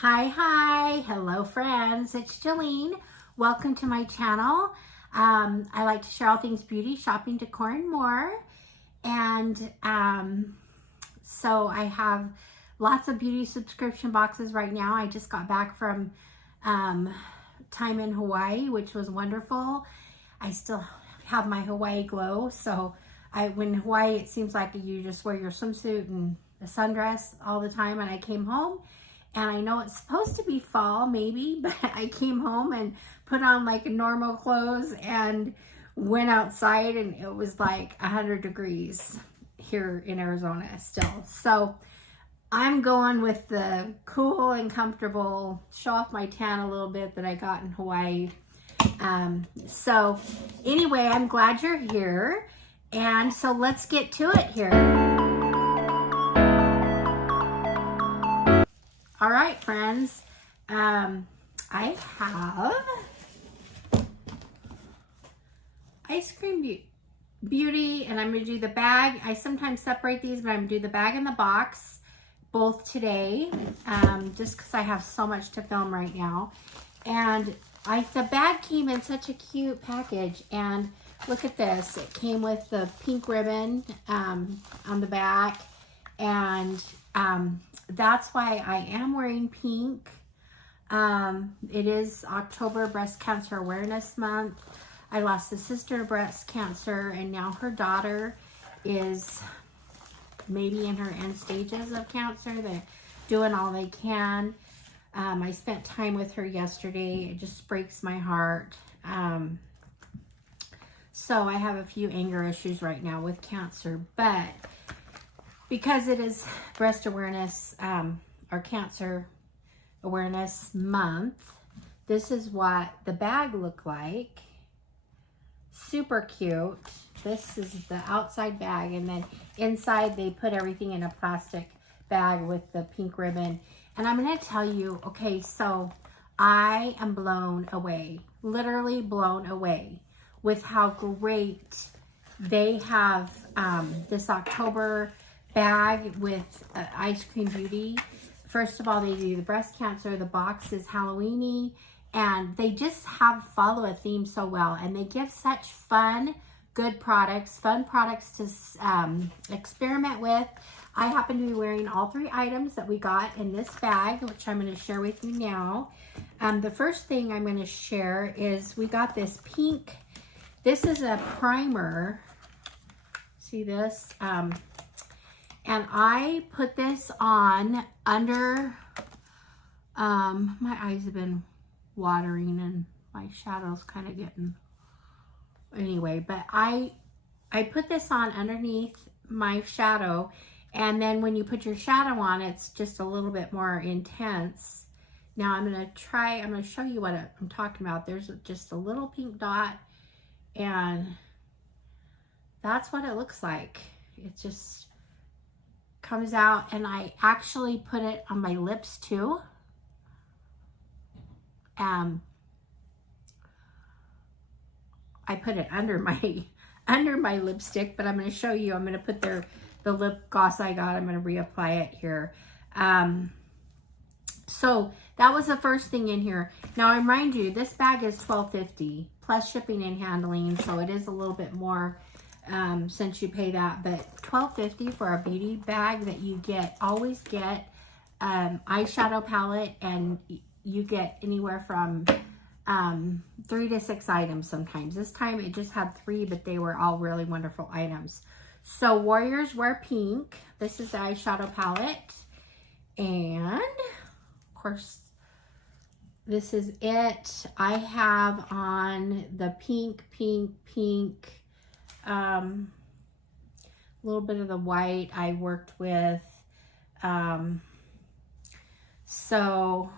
Hi, hello friends, it's Jolene. Welcome to my channel. I like to share all things beauty, shopping, decor, and more. And so I have lots of beauty subscription boxes right now. I just got back from time in Hawaii, which was wonderful. I still have my Hawaii glow. So when in Hawaii, it seems like you just wear your swimsuit and a sundress all the time. And I came home, and I know it's supposed to be fall, maybe, but I came home and put on like normal clothes and went outside, and it was like 100 degrees here in Arizona still. So I'm going with the cool and comfortable, show off my tan a little bit that I got in Hawaii. So anyway, I'm glad you're here. And so let's get to it here. All right, friends, I have EyeScream Beauty, and I'm going to do the bag. I sometimes separate these, but I'm going to do the bag and the box both today, just because I have so much to film right now. And the bag came in such a cute package, and look at this. It came with the pink ribbon on the back, and that's why I am wearing pink. It is October Breast Cancer Awareness Month. I lost a sister to breast cancer, and now her daughter is maybe in her end stages of cancer. They're doing all they can. I spent time with her yesterday. It just breaks my heart. So I have a few anger issues right now with cancer, but because it is breast awareness or cancer awareness month, this is what the bag looked like. Super cute. This is the outside bag, and then inside they put everything in a plastic bag with the pink ribbon. And I'm going to tell you, okay, so I am blown away, literally blown away with how great they have this October bag with EyeScream Beauty. First of all, they do the breast cancer. The box is Halloweeny, and they just follow a theme so well, and they give such fun, good products, fun products to experiment with. I happen to be wearing all three items that we got in this bag, which I'm going to share with you now. The first thing I'm going to share is we got this pink. This is a primer. See this? And I put this on under, my eyes have been watering and my shadow's kind of getting, anyway, but I put this on underneath my shadow, and then when you put your shadow on, it's just a little bit more intense. Now I'm going to show you what I'm talking about. There's just a little pink dot, and that's what it looks like. It just comes out, and I actually put it on my lips too. I put it under my lipstick, but I'm going to show you. I'm going to put the lip gloss I got. I'm going to reapply it here. So that was the first thing in here. Now I remind you, this bag is $12.50 plus shipping and handling, so it is a little bit more since you pay that, but $12.50 for a beauty bag that you always get eyeshadow palette, and you get anywhere from 3 to 6 items sometimes. This time it just had 3, but they were all really wonderful items. So Warriors Wear Pink. This is the eyeshadow palette, and of course this is it. I have on the pink, a little bit of the white I worked with. So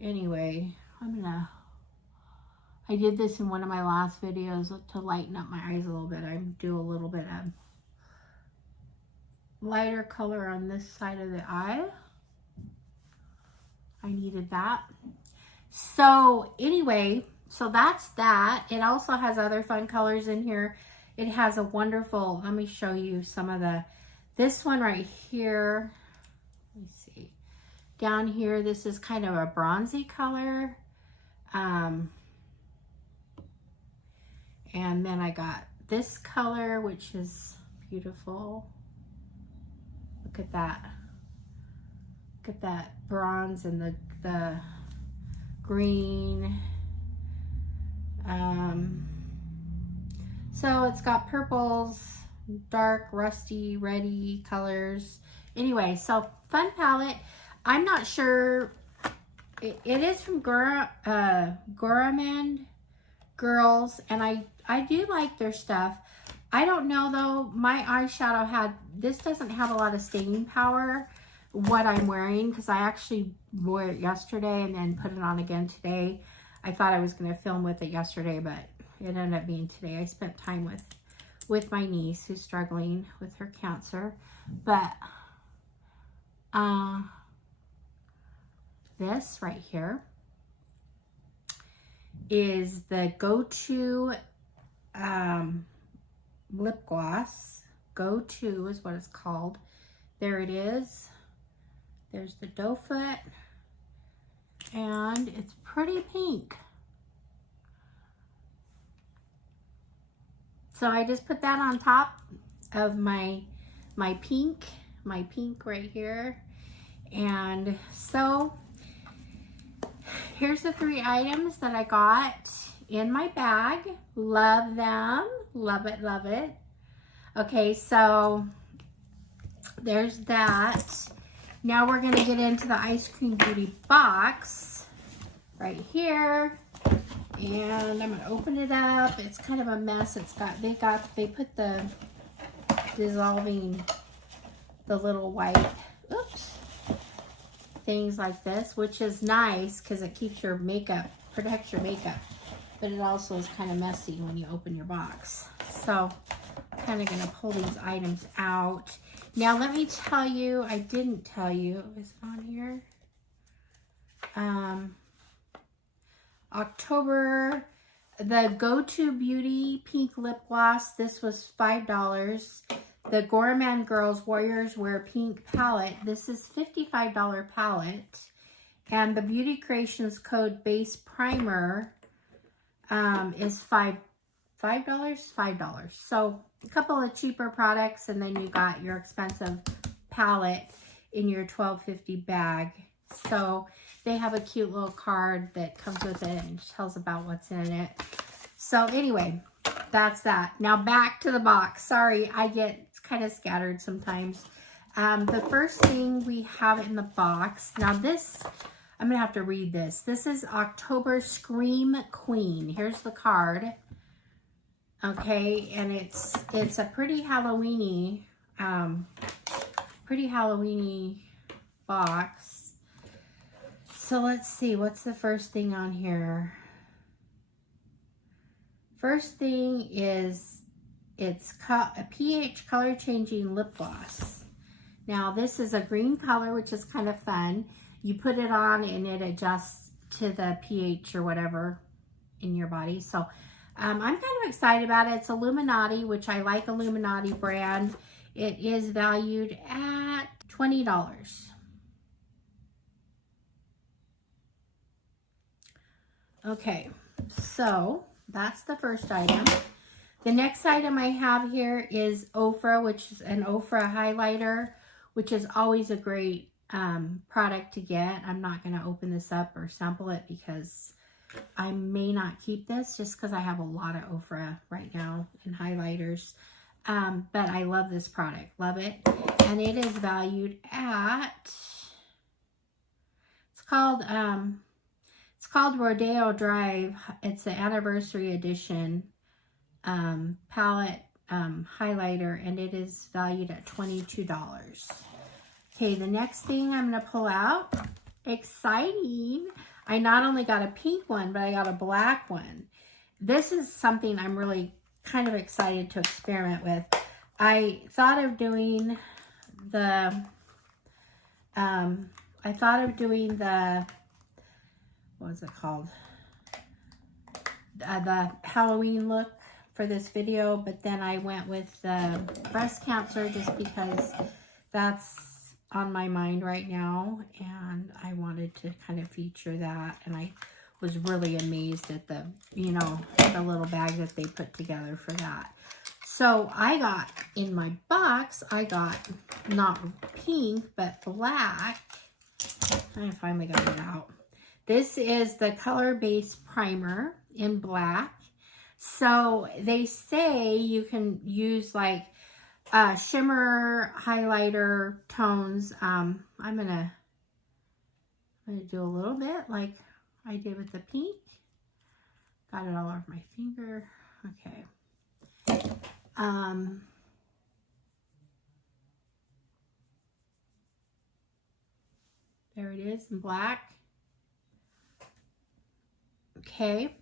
anyway, I did this in one of my last videos to lighten up my eyes a little bit. I do a little bit of lighter color on this side of the eye. I needed that. So anyway, so that's that. It also has other fun colors in here. It has a wonderful, let me show you some of this one right here. Let me see. Down here, this is kind of a bronzy color. And then I got this color, which is beautiful. Look at that. Look at that bronze and the green. So it's got purples, dark, rusty, reddy colors. Anyway, so fun palette. I'm not sure. It is from Gourmand Girls, and I do like their stuff. I don't know though. My eyeshadow this doesn't have a lot of staying power. What I'm wearing, because I actually wore it yesterday and then put it on again today. I thought I was going to film with it yesterday, but it ended up being today. I spent time with my niece who's struggling with her cancer. But this right here is the go-to lip gloss. Go-to is what it's called. There it is. There's the doe foot, and it's pretty pink. So I just put that on top of my pink right here. And so here's the 3 items that I got in my bag. Love them. Love it, love it. Okay, so there's that. Now we're gonna get into the EyeScream Beauty box right here. And I'm gonna open it up. It's kind of a mess. They put the dissolving, the little white, oops, things like this, which is nice because it keeps your makeup, protects your makeup, but it also is kind of messy when you open your box. So I'm kind of gonna pull these items out. Now let me tell you, I didn't tell you, is it on here? October, the Go-To Beauty Pink Lip Gloss, this was $5. The Gourmand Girls Warriors Wear Pink Palette, this is $55 palette. And the Beauty Creations Code Base Primer is $5. So a couple of cheaper products, and then you got your expensive palette in your $12.50 bag. So they have a cute little card that comes with it and tells about what's in it. So anyway, that's that. Now back to the box. Sorry, I get kind of scattered sometimes. The first thing we have in the box, now this, I'm gonna have to read this. This is October Scream Queen. Here's the card. Okay, and it's a pretty Halloweeny box. So let's see, what's the first thing on here? First thing is, it's a pH color changing lip gloss. Now this is a green color, which is kind of fun. You put it on and it adjusts to the pH or whatever in your body. So I'm kind of excited about it. It's Illuminati, which I like Illuminati brand. It is valued at $20. Okay, so that's the first item. The next item I have here is Ofra, which is an Ofra highlighter, which is always a great product to get. I'm not going to open this up or sample it because I may not keep this just because I have a lot of Ofra right now in highlighters. But I love this product. Love it. And it is valued at, it's called Rodeo Drive. It's the anniversary edition palette highlighter, and it is valued at $22. Okay, the next thing I'm going to pull out, exciting. I not only got a pink one, but I got a black one. This is something I'm really kind of excited to experiment with. I thought of doing the, what was it called? The Halloween look for this video, but then I went with the breast cancer just because that's on my mind right now, and I wanted to kind of feature that. And I was really amazed at the, you know, the little bag that they put together for that. So I got, in my box, I got not pink, but black. I finally got it out. This is the color-based primer in black. So they say you can use like shimmer, highlighter, tones. I'm gonna do a little bit like I did with the pink. Got it all over my finger. Okay. There it is in black. Okay.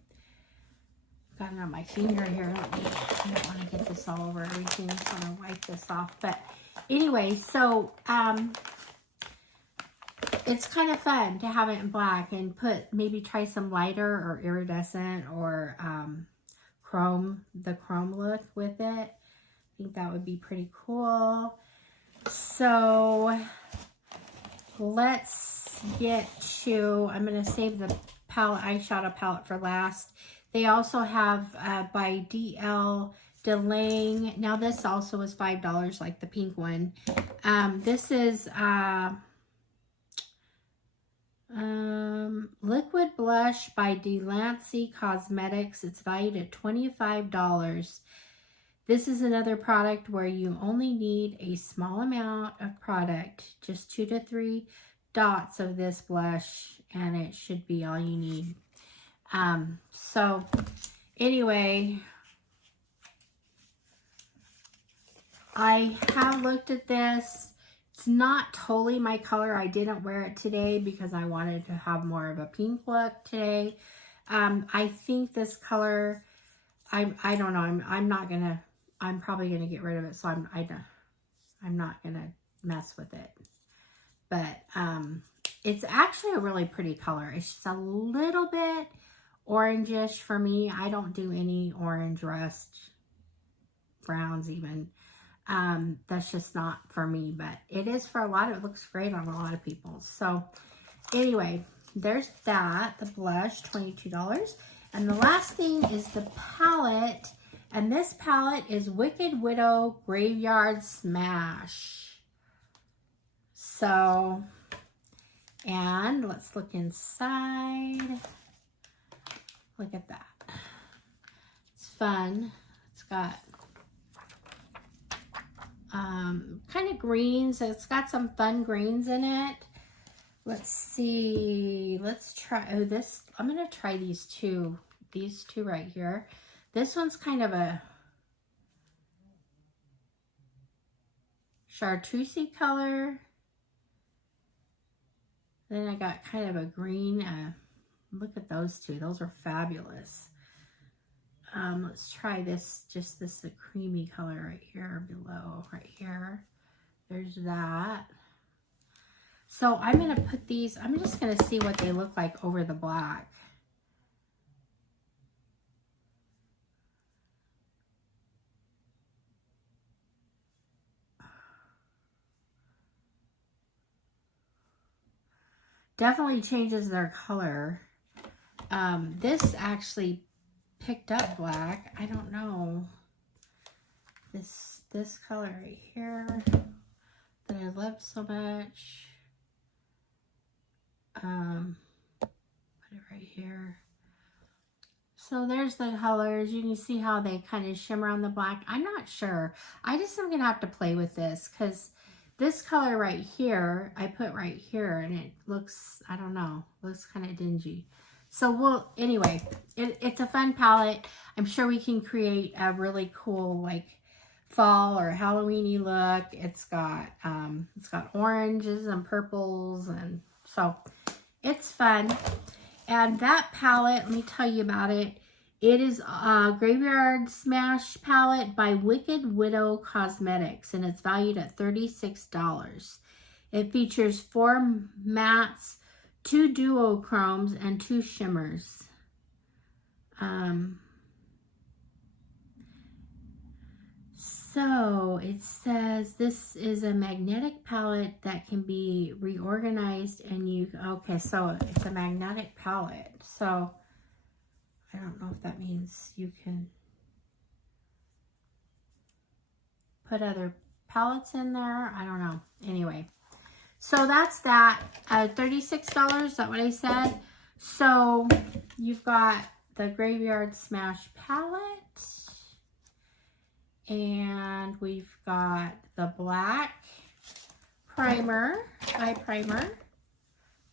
Got it on my finger here. I don't want to get this all over everything, so I'm going to wipe this off. But anyway, so it's kind of fun to have it in black and maybe try some lighter or iridescent or the chrome look with it. I think that would be pretty cool. So let's get to, I'm going to save the eyeshadow palette for last. They also have by DL DeLange. Now this also is $5 like the pink one. This is Liquid Blush by Delancey Cosmetics. It's valued at $25. This is another product where you only need a small amount of product, just 2 to 3 dots of this blush, and it should be all you need. So anyway, I have looked at this. It's not totally my color. I didn't wear it today because I wanted to have more of a pink look today. I think this color, I don't know. I'm probably gonna get rid of it. So I'm not gonna mess with it. But it's actually a really pretty color. It's just a little bit orangish for me. I don't do any orange rust, browns even. That's just not for me, but it is for a lot. It looks great on a lot of people. So anyway, there's that, the blush, $22. And the last thing is the palette, and this palette is Wicked Widow Graveyard Smash. So, and let's look inside. Look at that. It's fun. It's got kind of greens. It's got some fun greens in it. Let's see. Let's try, oh, this, I'm going to try these two right here. This one's kind of a chartreuse color. Then I got kind of a green. Look at those two. Those are fabulous. Let's try this, just this creamy color right here below, right here. There's that. So I'm going to put these, I'm just going to see what they look like over the black. Definitely changes their color. This actually picked up black. I don't know. This color right here that I love so much. Put it right here. So there's the colors. You can see how they kind of shimmer on the black. I'm not sure. I just am gonna have to play with this because this color right here, I put right here, and it looks, I don't know, looks kind of dingy. So anyway, it's a fun palette. I'm sure we can create a really cool like fall or Halloween-y look. It's got oranges and purples, and so it's fun. And that palette, let me tell you about it. It is a Graveyard Smash palette by Wicked Widow Cosmetics, and it's valued at $36. It features 4 mattes, 2 duochromes, and 2 shimmers. So it says this is a magnetic palette that can be reorganized and you, okay, so it's a magnetic palette. So I don't know if that means you can put other palettes in there. I don't know. Anyway, so that's that. $36, is that what I said? So you've got the Graveyard Smash palette. And we've got the black primer, eye primer,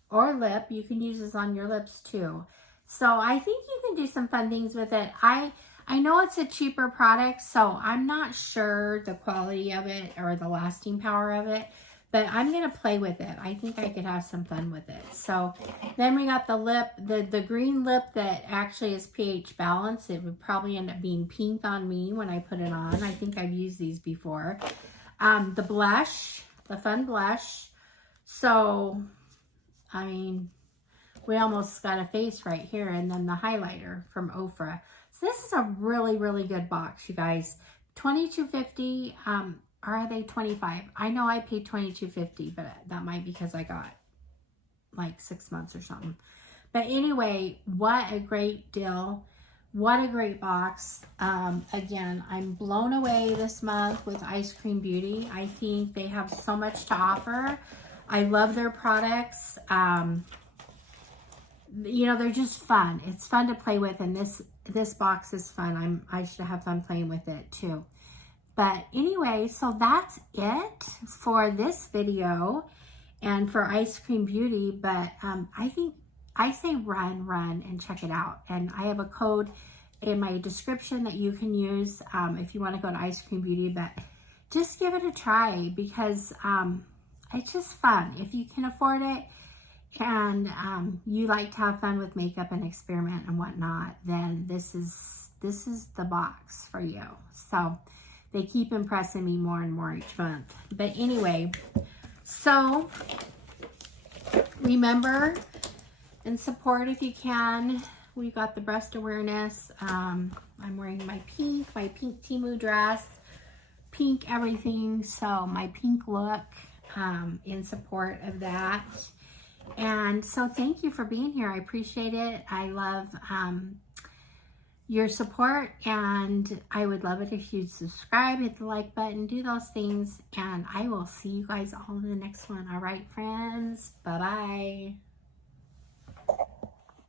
or lip. You can use this on your lips too. So I think you can do some fun things with it. I know it's a cheaper product, so I'm not sure the quality of it or the lasting power of it, but I'm going to play with it. I think I could have some fun with it. So then we got the lip, the green lip that actually is pH balanced. It would probably end up being pink on me when I put it on. I think I've used these before. The blush, the fun blush. So, I mean, we almost got a face right here. And then the highlighter from Ofra. So this is a really, really good box, you guys. $22.50. Or are they $25? I know I paid $22.50, but that might be because I got like 6 months or something. But anyway, what a great deal. What a great box. Again, I'm blown away this month with EyeScream Beauty. I think they have so much to offer. I love their products. You know, they're just fun. It's fun to play with, and this box is fun. I should have fun playing with it too. But anyway, so that's it for this video and for EyeScream Beauty. But I say run and check it out. And I have a code in my description that you can use if you want to go to EyeScream Beauty. But just give it a try because it's just fun. If you can afford it and you like to have fun with makeup and experiment and whatnot, then this is the box for you. So they keep impressing me more and more each month. But anyway, so remember and support if you can. We got the breast awareness. I'm wearing my pink Temu dress, pink everything. So my pink look in support of that. And so thank you for being here. I appreciate it. I love your support, and I would love it if you'd subscribe, hit the like button, do those things, and I will see you guys all in the next one. All right, friends, bye-bye.